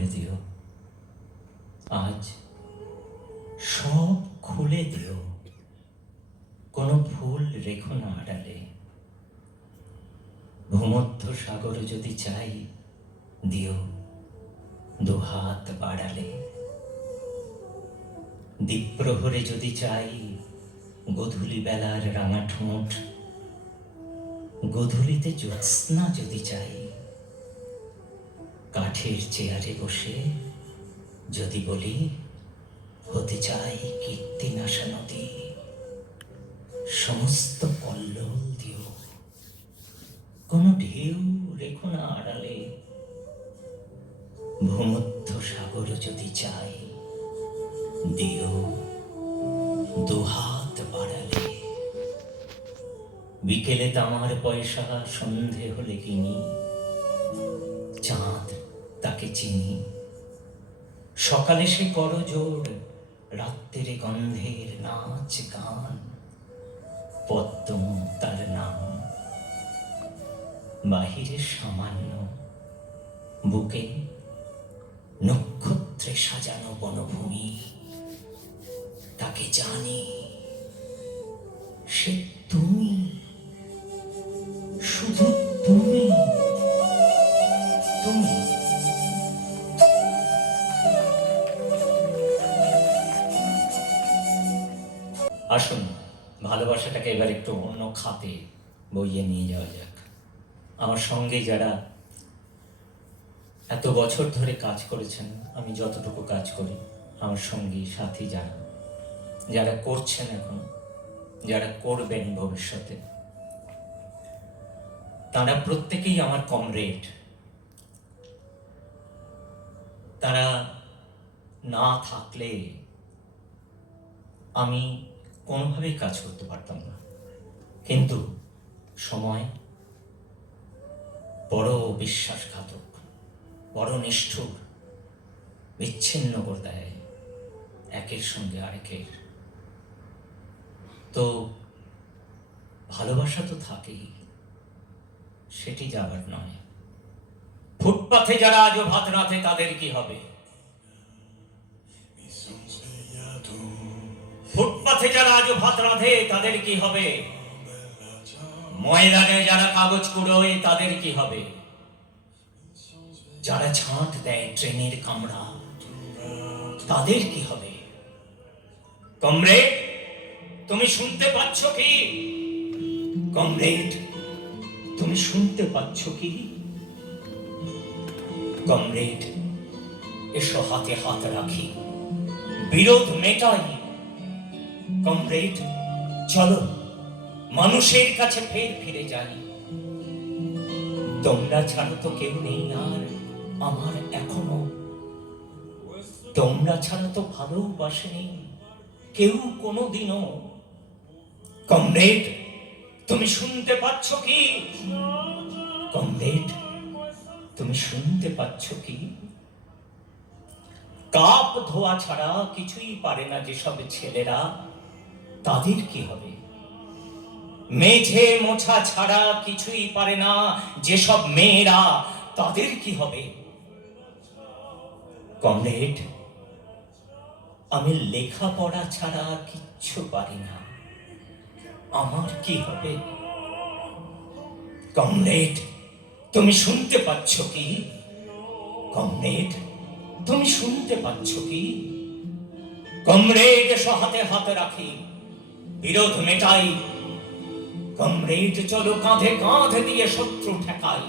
খুলে দিও। আজ সব খুলে দিও। কোনো ফুল রেখো না আড়ালে। ভূমধ্য সাগর যদি চাই, দিও দুহাত বাড়ালে। দ্বীপ্রহরে যদি চাই, গধূলি বেলার রাঙা ঠোঁট গধূলিতে জ্যোৎস্না যদি চাই কাঠের চেয়ারে বসে যদি বলি, হতে চাই কীর্তিনাশা নদী। সমস্ত কল্লোল দিও। কোনো ঢেউ রেখো না আড়ালে। ভূমধ্য সাগর যদি চাই, দিও দুহাত বাড়ালে। বিকেলে তামার পয়সা সন্ধে হলে কিনি। চাঁদ তাকে চিনি। সকালে সে করো জোর রাত্রিরে গন্ধের নাচ গান পদ্ম তার নাম। বাহিরে সামান্য বুকে নক্ষত্রে সাজানো বনভূমি, তাকে জানি সে তুমি একটু অন্য খাতে বইয়ে নিয়ে যাওয়া যাক। আমার সঙ্গে যারা এত বছর ধরে কাজ করেছেন, আমি যতটুকু কাজ করি, আমার সঙ্গী, সাথী যারা যারা করছেন এখন, যারা করবেন ভবিষ্যতে, তারা প্রত্যেকেই আমার কমরেড। তারা না থাকলে আমি কোনোভাবেই কাজ করতে পারতাম না। কিন্তু সময় বড় বিশ্বাসঘাতক, বড় নিষ্ঠুর, বিচ্ছিন্ন করে দেয় একের সঙ্গে আরেকের। তো ভালোবাসা তো থাকেই, সেটি যাবার নয়। ফুটপাথে যারা আজও ভাত রাতে তাদের কি হবে? ফুটপাথে যারা আজও ভাত রাঁধে, তাদের কি হবে? ময়দানে যারা কাগজ কুড়োয়, তাদের কি হবে? যারা ছাঁট দেয় ট্রেনের কামড়া তাদের কি হবে? কমরেড, তুমি শুনতে পাচ্ছ কি? কমরেড, তুমি শুনতে পাচ্ছ কি? কমরেড, এসো হাতে হাত রাখি। বিরোধ মেটাই। কমরেড, চলো। মানুষের কাছে ফের ফিরে যাই। তোমরা ছাড়া তো কেউ নেই আর আমার এখনও। তোমরা ছাড়া তো ভালোবাসেনি কেউ কোনোদিনও। কমরেড তুমি শুনতে পাচ্ছ কি? কমরেড তুমি শুনতে পাচ্ছ কি? কাপ ধোয়া ছাড়া কিছুই পারে না যেসব ছেলেরা। তাদের কি হবে? মেঝে মোছা ছাড়া কিছুই পারে না। যেসব মেয়েরা, তাদের কি হবে? কমরেড আমি লেখাপড়া ছাড়া কিচ্ছু পারি না। আমার কি হবে? কমরেড তুমি শুনতে পাচ্ছ কি? কমরেড তুমি শুনতে পাচ্ছ কি? কমরেড এসো হাতে হাত রাখি, বিরোধ মেটাই কমরেড চলো কাঁধে কাঁধ দিয়ে শত্রু ঠেকাই।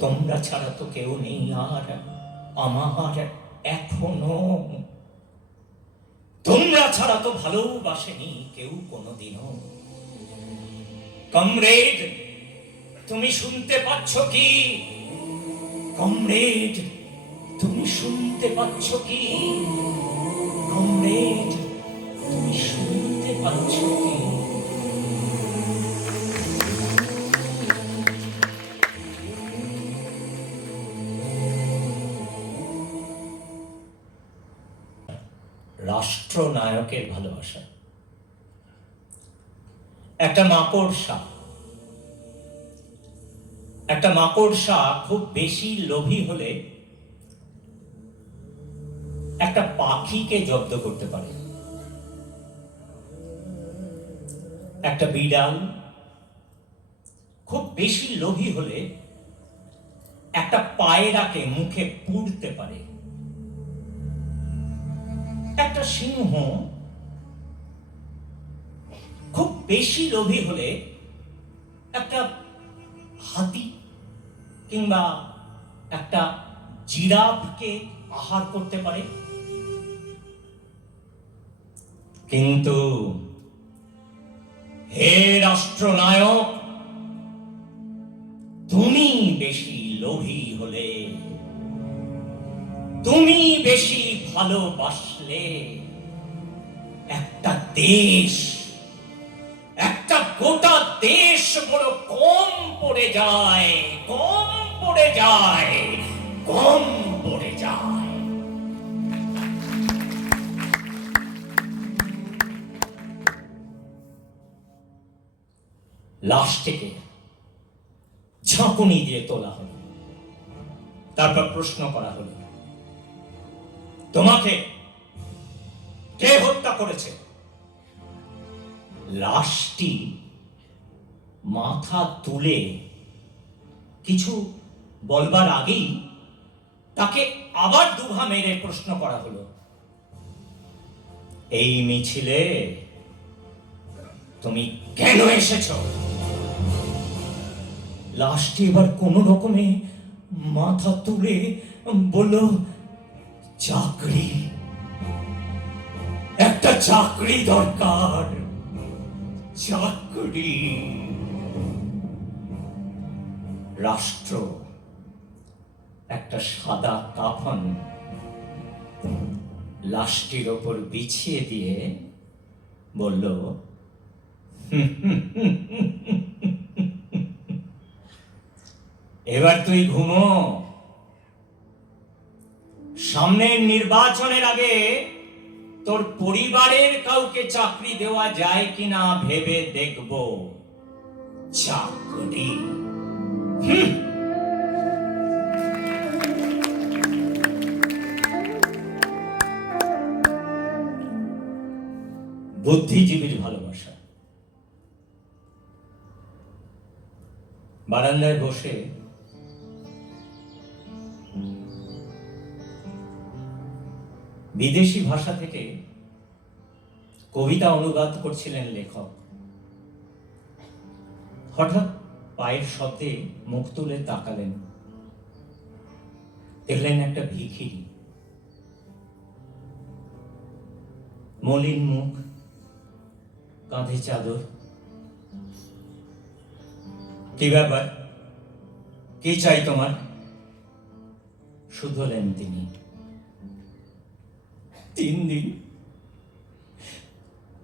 তোমরা ছাড়া তো কেউ নেই আর আমার এখনও। তোমরা ছাড়া তো ভালোবাসেনি কেউ কোনোদিনও। কমরেড, তুমি শুনতে পাচ্ছ কি? কমরেড, তুমি শুনতে পাচ্ছ কি? কমরেড, তুমি শুনতে পাচ্ছ কি? রাষ্ট্রনায়কের ভালোবাসা। একটা মাকড়সা একটা মাকড়সা খুব বেশি লোভী হলে একটা পাখিকে জব্দ করতে পারে। একটা বিড়াল খুব বেশি লোভী হলে একটা পায়রাকে মুখে পুড়তে পারে। একটা সিংহ খুব বেশি লোভী হলে একটা হাতি কিংবা একটা জিরাফকে আহার করতে পারে। কিন্তু হে রাষ্ট্রনায়ক, তুমি বেশি লোভী হলে, তুমি বেশি ভালোবাসলে একটা দেশ, একটা গোটা দেশ বড় কম পড়ে যায়, কম পড়ে যায়, কম পড়ে যায়। লাশটিকে ঝাঁকুনি দিয়ে তোলা হলো। তারপর প্রশ্ন করা হলো তোমাকে কে হত্যা করেছে? লাশটি মাথা তুলে কিছু বলবার আগেই তাকে আবার দুঘা মেরে প্রশ্ন করা হলো। এই মিছিলে তুমি কেন এসেছ? লাশটি এবার কোনো রকমে মাথা তুলে বলল চাকরি একটা চাকরি দরকার চাকরি রাষ্ট্র একটা সাদা কাফন লাশটির ওপর বিছিয়ে দিয়ে বলল এবার তুই ঘুমো সামনের নির্বাচনের আগে তোর পরিবারের কাউকে চাকরি দেওয়া যায় কিনা ভেবে দেখব। চাকরি। বুদ্ধিজীবীর ভালোবাসা। বারান্দায় বসে বিদেশি ভাষা থেকে কবিতা অনুবাদ করছিলেন লেখক। হঠাৎ পায়ের শব্দে মুখ তুলে তাকালেন। দেখলেন একটা ভিখিরি। মলিন মুখ, কাঁধে চাদর। কি ব্যাপার? কি চাই তোমার? শুধলেন তিনি। তিন দিন।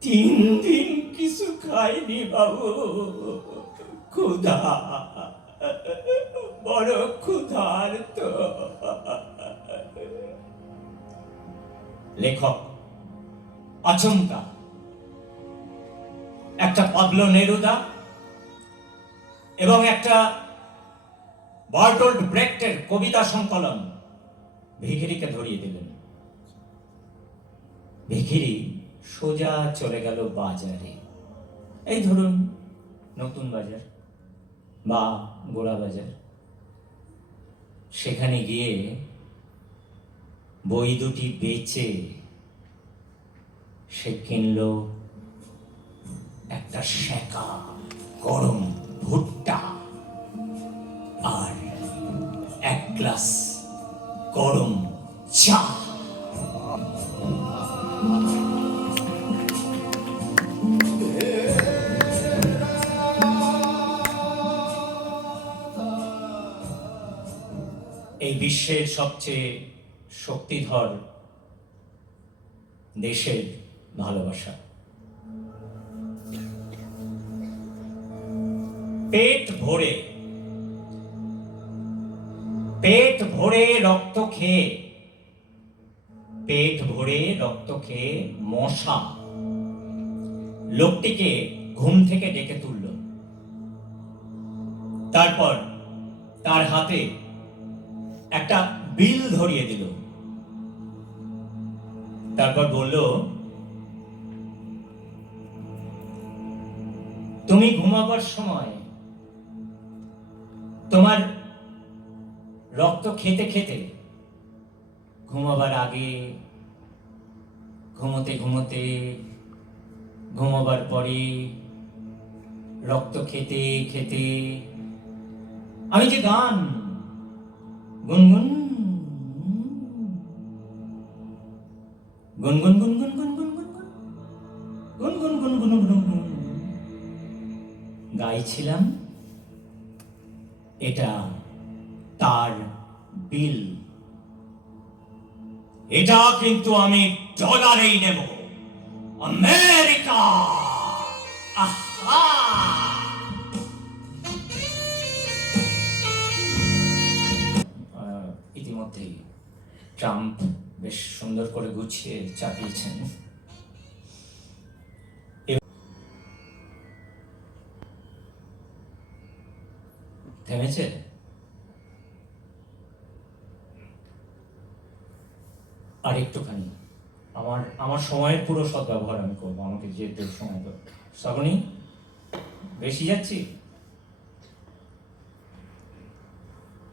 তিন দিন কিছু খাইনি বাবু। ক্ষুধা। বড় ক্ষুধার তো। লেখক, আচমকা। একটা পাবলো নেরুদা এবং একটা বার্টোল্ড ব্রেক্টের কবিতা সংকলন ভিখিরিকে ধরিয়ে দিলেন। ভিখিরি সোজা চলে গেল বাজারে। এই ধরুন, নতুন বাজার বা গোড়া বাজার। সেখানে গিয়ে বই দুটি বেচে সে কিনলো একটা শেখা গরম ভুট্টা আর এক গ্লাস গরম চা। বিশ্বের সবচেয়ে শক্তিধর দেশের ভালোবাসা। পেট ভরে পেট ভরে রক্ত খেয়ে, পেট ভরে রক্ত খেয়ে মশা লোকটিকে ঘুম থেকে ডেকে তুলল। তারপর তার হাতে একটা বিল ধরিয়ে দিল। তারপর বলল, তুমি ঘুমাবার সময় তোমার রক্ত খেতে খেতে ঘুমাবার আগে, ঘুমোতে ঘুমোতে, ঘুমাবার পরে রক্ত খেতে খেতে, আমি যে গান গুনগুন গুনগুন গুনগুন গুনগুন গুনগুন গুনগুন গুনগুন গুনগুন গাইছিলাম এটা তার বিল এটা কিন্তু আমি ডলারেই নেব আমেরিকা আহা ট্রাম্প বেশ সুন্দর করে গুছিয়ে চাপিয়েছেন। থেমেছে আর একটুখানি। আমার আমার সময়ের পুরো সদ্ব্যবহার আমি করব, আমাকে যেতে সময় দেবো শ্রাবণী, বেশি যাচ্ছি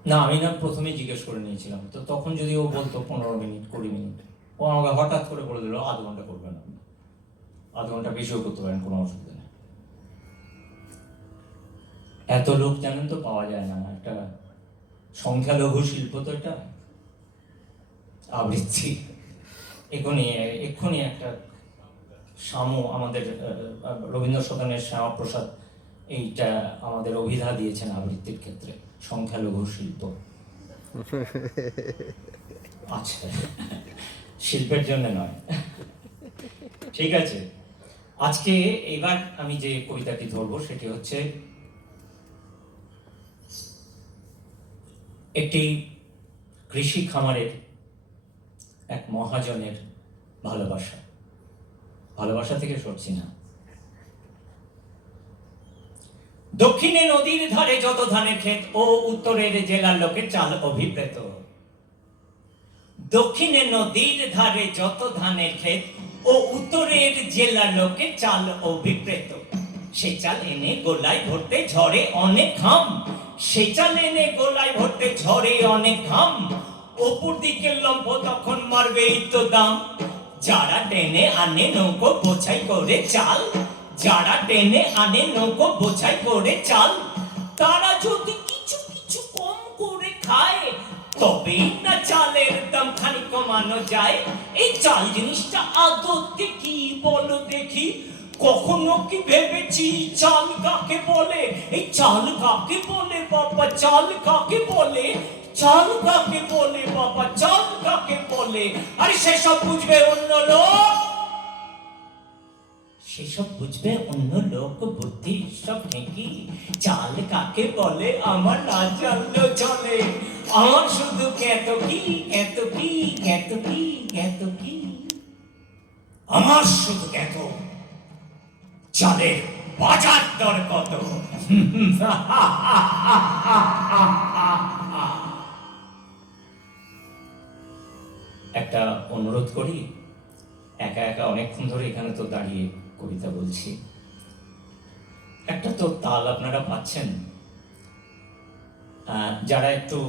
না, আমি না প্রথমে জিজ্ঞেস করে নিয়েছিলাম। তো তখন যদি ও বলতো পনেরো মিনিট, কুড়ি মিনিট, ও আমাকে হঠাৎ করে বলে দিল, আধ ঘণ্টা করবেন আপনি আধ ঘণ্টা বেশিও করতে পারেন, কোনো অসুবিধা নেই। এত লোক জানেন তো, পাওয়া যায় না। একটা সংখ্যালঘু শিল্প তো এটা। আবৃত্তি। এক্ষুনি এক্ষুনি একটা শ্যামু আমাদের রবীন্দ্র সদনের শ্যামাপ্রসাদ এইটা আমাদের অভিধা দিয়েছেন আবৃত্তির ক্ষেত্রে। সংখ্যালঘু শিল্প। আচ্ছা শিল্পের জন্য নয়। ঠিক আছে। আজকে এবার আমি যে কবিতাটি ধরবো, সেটি হচ্ছে একটি কৃষি খামারের এক মহাজনের ভালোবাসা। ভালোবাসা থেকে সরছি না। দক্ষিণে নদীর ধারে যত ধানের ক্ষেত, ও উত্তরের জেলার লোকের চাল অভিপ্রেত। দক্ষিণে নদীর ধারে যত ধানের ক্ষেত, ও উত্তরের জেলার লোকের চাল অভিপ্রেত। সে চাল এনে গোলায় ভরতে ঝরে অনেক ঘাম। সে চাল এনে গোলায় ভরতে ঝরে অনেক ঘাম। ওপর দিকে লম্ব তখন মারবেই তো দাম। যারা টেনে আনে নৌকো, বোঝাই করে চাল। যারা টেনে আনে নৌকো, বোঝাই করে চাল। তারা যদি কিছু কিছু কম করে খায়, তবেই না চালের দাম খানি কমানো যায়। এই চাল জিনিসটা আদতে কি বলো দেখি? কখনো কি ভেবেছি চাল কাকে বলে? এই চাল কাকে বলে বাবা? চাল কাকে বলে? চাল কাকে বলে বাবা? চাল কাকে বলে? আরে সেসব বুঝবে অন্য লোক। সেসব বুঝবে অন্য লোক বুদ্ধি সব নাকি? চাল কাকে বলে? আমার না জানলেও চলে আমার শুধু কেত কি কেত কি কেত কি কেত কি? আমার শুধু কেত চালের বাজার দর কত? একটা অনুরোধ করি, একা একা অনেকক্ষণ ধরে এখানে তো দাঁড়িয়ে কবিতা বলছি। একটা তো তাল আপনারা পাচ্ছেন। যারা একটু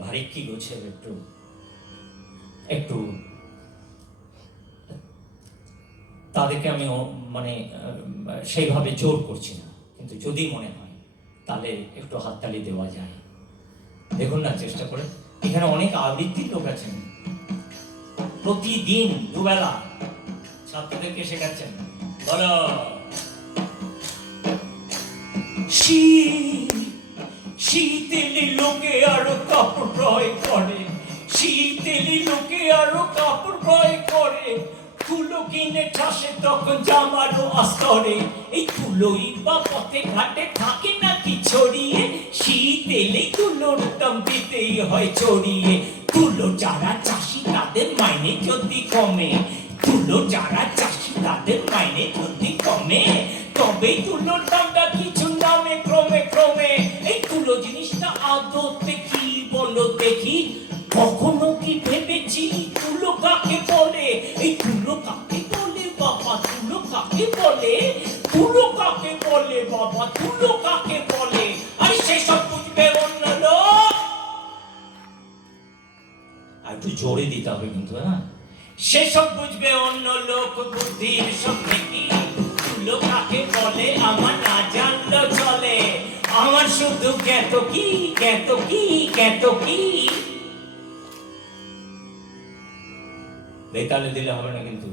ভারী কি গোছের একটু একটু, তাদেরকে আমি মানে সেইভাবে জোর করছি না। কিন্তু যদি মনে হয়, তাহলে একটু হাততালি দেওয়া যায়। দেখুন না, চেষ্টা করে। এখানে অনেক আবৃত্তির লোক আছেন। প্রতিদিন দুবেলা ছাত্রদেরকে শেখাচ্ছেন। বলো শীত শীতেলি লোকে আরও কাপড় ক্রয় করে শীতেলি লোকে আরও কাপড় ক্রয় করে তুলো কিনে ঠাসে তখন জামারও আস্তরে এই তুলোই বা পথে ঘাটে থাকে নাকি ছড়িয়ে শীত তুলোর দাম দিতেই হয় ছড়িয়ে তুলো যারা চাষি তাদের মাইনে যদি কমে তুলো যারা চাষি তাদের মাইনে যদি কমে। তবেই তুলোর দামটা কিছু নামে ক্রমে ক্রমে। এই তুলো জিনিসটা আদতে কি বলো দেখি? কখনো কি ভেবেছি তুলো কাকে বলে? এই তুলো কাকে বলে বাবা? তুলো কাকে বলে? তুলো কাকে বলে বাবা? তুলো কাকে বলে? আর সেসব বুঝবে অন্য লোক। আর একটু জোরে দিতে হবে কিন্তু হ্যাঁ? সেসব বুঝবে অন্য লোক বুদ্ধির সঙ্গে কি? লোক কাকে বলে? আমার না জানলো চলে। আমার শুধু জ্ঞাত কি? জ্ঞাত কি? জ্ঞাত কি? বেতালে দিলে হবে না কিন্তু।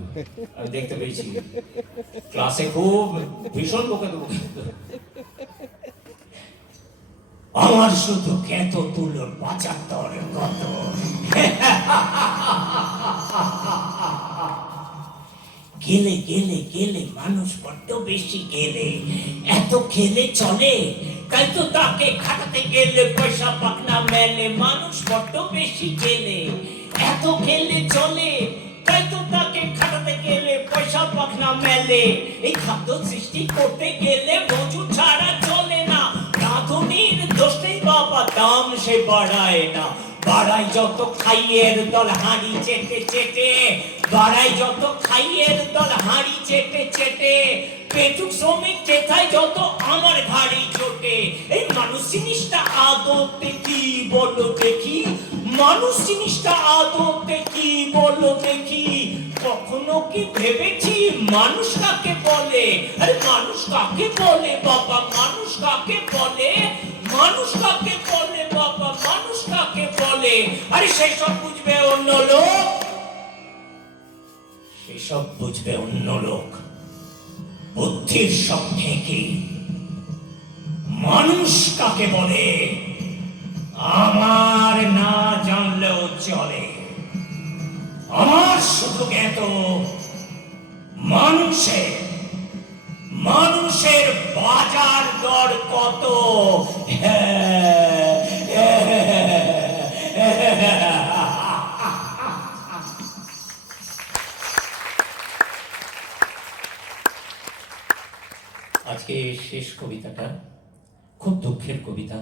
আমি দেখতে পেয়েছি। ক্লাসে খুব ভীষণ বকে দেবো। আমার শুধু জ্ঞাত তুলোর পাচার পঁচাত্তর কত গেলে গেলে গেলে মানুষ বড্ড বেশি গেলে এত খেলে চলে, তাই তো তাকে খাটাতে গেলে পয়সা পাকনা মেলে, মানুষ বড্ড বেশি গেলে এত খেলে চলে, তাই তো তাকে খাটাতে গেলে পয়সা পাকনা মেলে। এই খাদ্য সৃষ্টি করতে গেলে মজুর ছাড়া চলে না। রাঁধুনির দোষেই বাবা দাম সে বাড়ায় না। বাড়াই যত খাইয়ের দল হাঁড়ি চেটে চেটে বাড়াই যত খাইয়ের দল হাঁড়ি চেটে চেটে, পেটুক শ্রমিক চেতায় যত আমার ঘাড়ি চোটে। এই মানুষ জিনিসটা আদতে কি বলো দেখি? মানুষ জিনিসটা আদতে কি বলো দেখি? কখনো কি ভেবেছি? মানুষ কাকে বলে? আরে মানুষ কাকে বলে বাবা? মানুষ কাকে বলে? মানুষ কাকে বলে বাবা? মানুষ কাকে বলে? আরে বুঝবে অন্য লোক। বুঝবে অন্য লোক। বুদ্ধির সব থেকে মানুষ কাকে বলে? আমার না জানলেও চলে। জ্ঞাত মানুষের মানুষের বাজার দর কত? আজকে শেষ কবিতাটা খুব দুঃখের কবিতা।